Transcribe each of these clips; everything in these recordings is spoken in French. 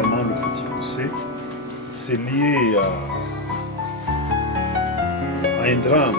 notamment le Petit Poucet, c'est lié à un drame.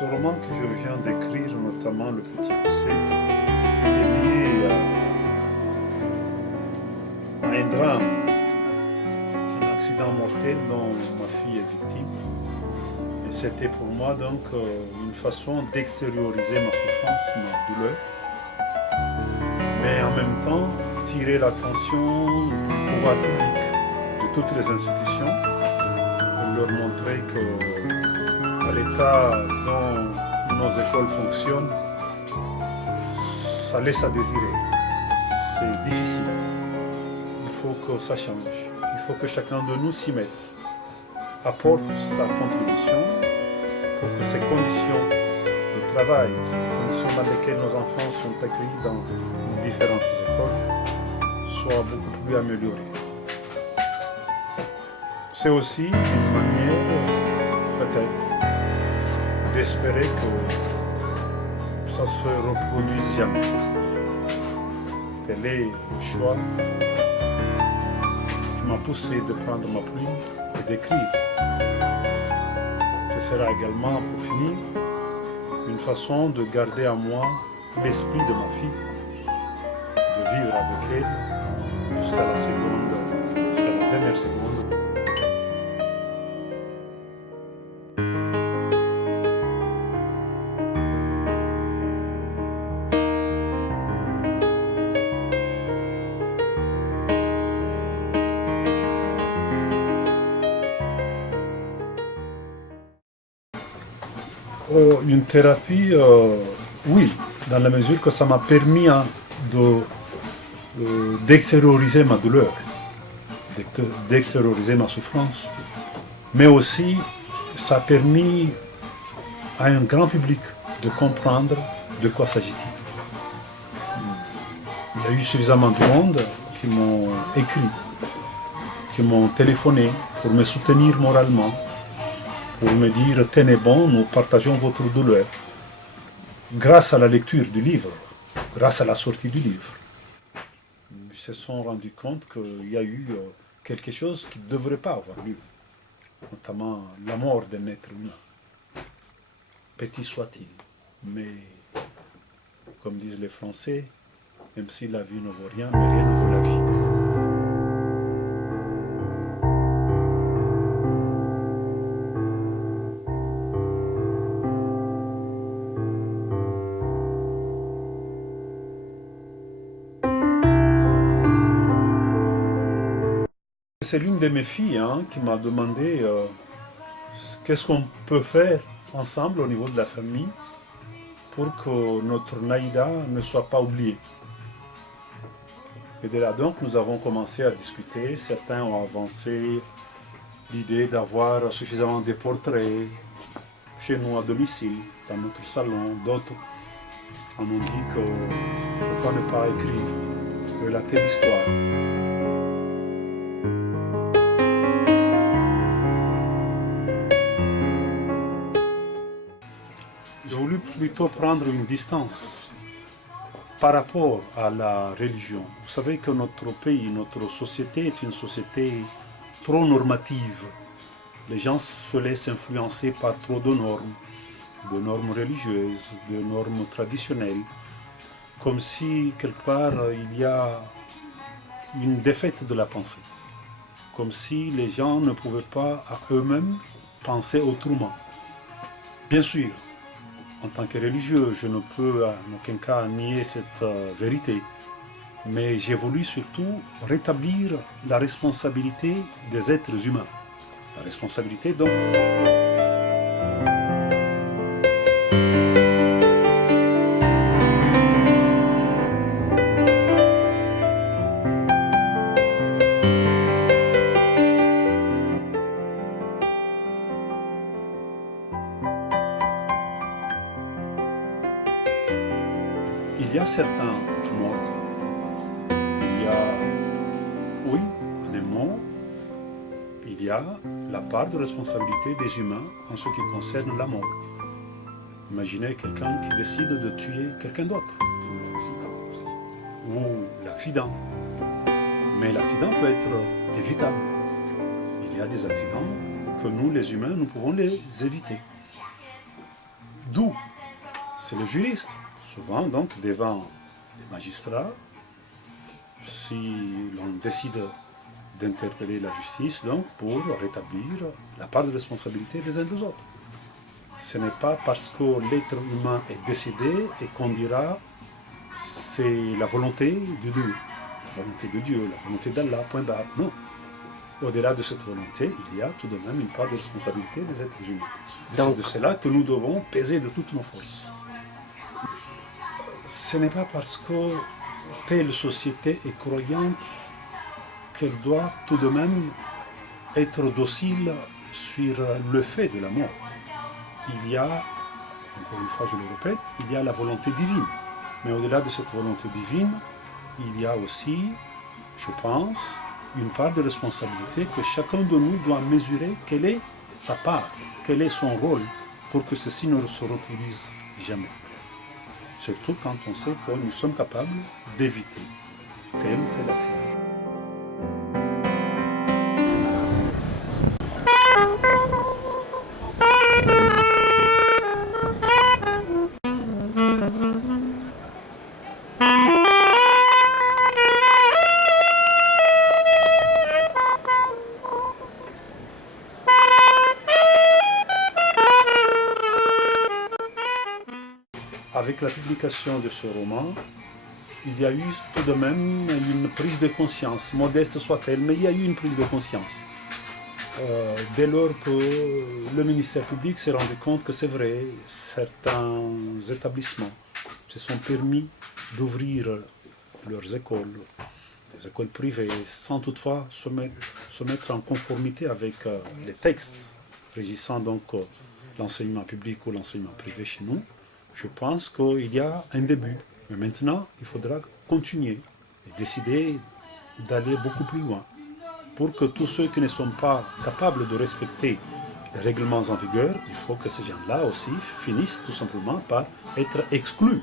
Ce roman que je viens d'écrire, notamment Le Petit Poucet, c'est lié à un drame, un accident mortel dont ma fille est victime. Et c'était pour moi donc une façon d'extérioriser ma souffrance, ma douleur, mais en même temps tirer l'attention du pouvoir public, de toutes les institutions, pour leur montrer que à l'état dont nos écoles fonctionnent, ça laisse à désirer. C'est difficile. Il faut que ça change. Il faut que chacun de nous s'y mette, apporte sa contribution pour que ces conditions de travail, les conditions dans lesquelles nos enfants sont accueillis dans les différentes écoles, soient beaucoup plus améliorées. C'est aussi une manière, peut-être, d'espérer que ça se reproduise jamais. Tel est le choix qui m'a poussé de prendre ma plume et d'écrire. Ce sera également, pour finir, une façon de garder à moi l'esprit de ma fille, de vivre avec elle jusqu'à la dernière seconde. Une thérapie, oui, dans la mesure que ça m'a permis d'extérioriser ma douleur, d'extérioriser ma souffrance, mais aussi ça a permis à un grand public de comprendre de quoi s'agit-il. Il y a eu suffisamment de monde qui m'ont écrit, qui m'ont téléphoné pour me soutenir moralement, pour me dire « tenez bon, nous partageons votre douleur ». Grâce à la lecture du livre, grâce à la sortie du livre, ils se sont rendus compte qu'il y a eu quelque chose qui ne devrait pas avoir lieu, notamment la mort d'un être humain, petit soit-il. Mais, comme disent les Français, même si la vie ne vaut rien, mais rien ne vaut la vie. C'est l'une de mes filles qui m'a demandé qu'est-ce qu'on peut faire ensemble au niveau de la famille pour que notre Naïda ne soit pas oubliée. Et de là donc nous avons commencé à discuter. Certains ont avancé l'idée d'avoir suffisamment de portraits chez nous à domicile, dans notre salon. D'autres en ont dit que pourquoi ne pas écrire, relater l'histoire. J'ai voulu plutôt prendre une distance par rapport à la religion. Vous savez que notre pays, notre société est une société trop normative. Les gens se laissent influencer par trop de normes religieuses, de normes traditionnelles, comme si quelque part il y a une défaite de la pensée. Comme si les gens ne pouvaient pas à eux-mêmes penser autrement. Bien sûr, en tant que religieux, je ne peux en aucun cas nier cette vérité. Mais j'ai voulu surtout rétablir la responsabilité des êtres humains. La responsabilité donc... Il y a certains mots, il y a, oui, en un mot, il y a la part de responsabilité des humains en ce qui concerne la mort. Imaginez quelqu'un qui décide de tuer quelqu'un d'autre, ou l'accident. Mais l'accident peut être évitable. Il y a des accidents que nous, les humains, nous pouvons les éviter. D'où, c'est le juriste, souvent donc devant les magistrats, si l'on décide d'interpeller la justice donc pour rétablir la part de responsabilité des uns des autres. Ce n'est pas parce que l'être humain est décédé et qu'on dira c'est la volonté de Dieu, la volonté de Dieu, la volonté d'Allah, point barre. Non. Au-delà de cette volonté, il y a tout de même une part de responsabilité des êtres humains. C'est de cela que nous devons peser de toutes nos forces. Ce n'est pas parce que telle société est croyante qu'elle doit tout de même être docile sur le fait de la mort. Il y a, encore une fois je le répète, il y a la volonté divine. Mais au-delà de cette volonté divine, il y a aussi, je pense, une part de responsabilité que chacun de nous doit mesurer quelle est sa part, quel est son rôle pour que ceci ne se reproduise jamais. Surtout quand on sait que nous sommes capables d'éviter tel ou tel accident. Avec la publication de ce roman, il y a eu tout de même une prise de conscience, modeste soit-elle, mais il y a eu une prise de conscience. Dès lors que le ministère public s'est rendu compte que c'est vrai, certains établissements se sont permis d'ouvrir leurs écoles, des écoles privées, sans toutefois se mettre en conformité avec les textes régissant donc l'enseignement public ou l'enseignement privé chez nous. Je pense qu'il y a un début, mais maintenant il faudra continuer et décider d'aller beaucoup plus loin pour que tous ceux qui ne sont pas capables de respecter les règlements en vigueur, il faut que ces gens-là aussi finissent tout simplement par être exclus.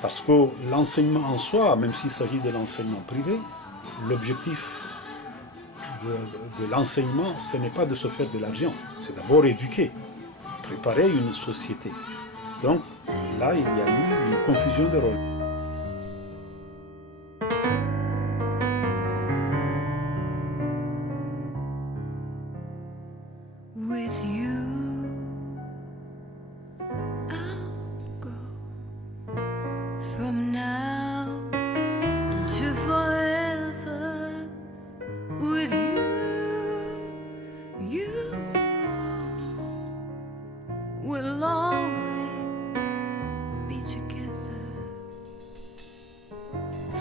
Parce que l'enseignement en soi, même s'il s'agit de l'enseignement privé, l'objectif de l'enseignement, ce n'est pas de se faire de l'argent, c'est d'abord éduquer, préparer une société. Donc là, il y a eu une confusion de rôles. With you, I'll go from now to forever. With you, you know we'll always be together.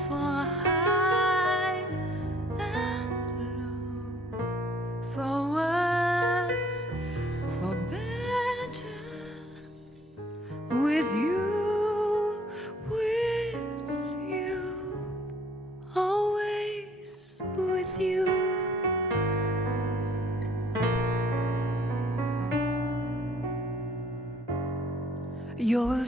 For high and low, for worse, for better. With you, always with you. You're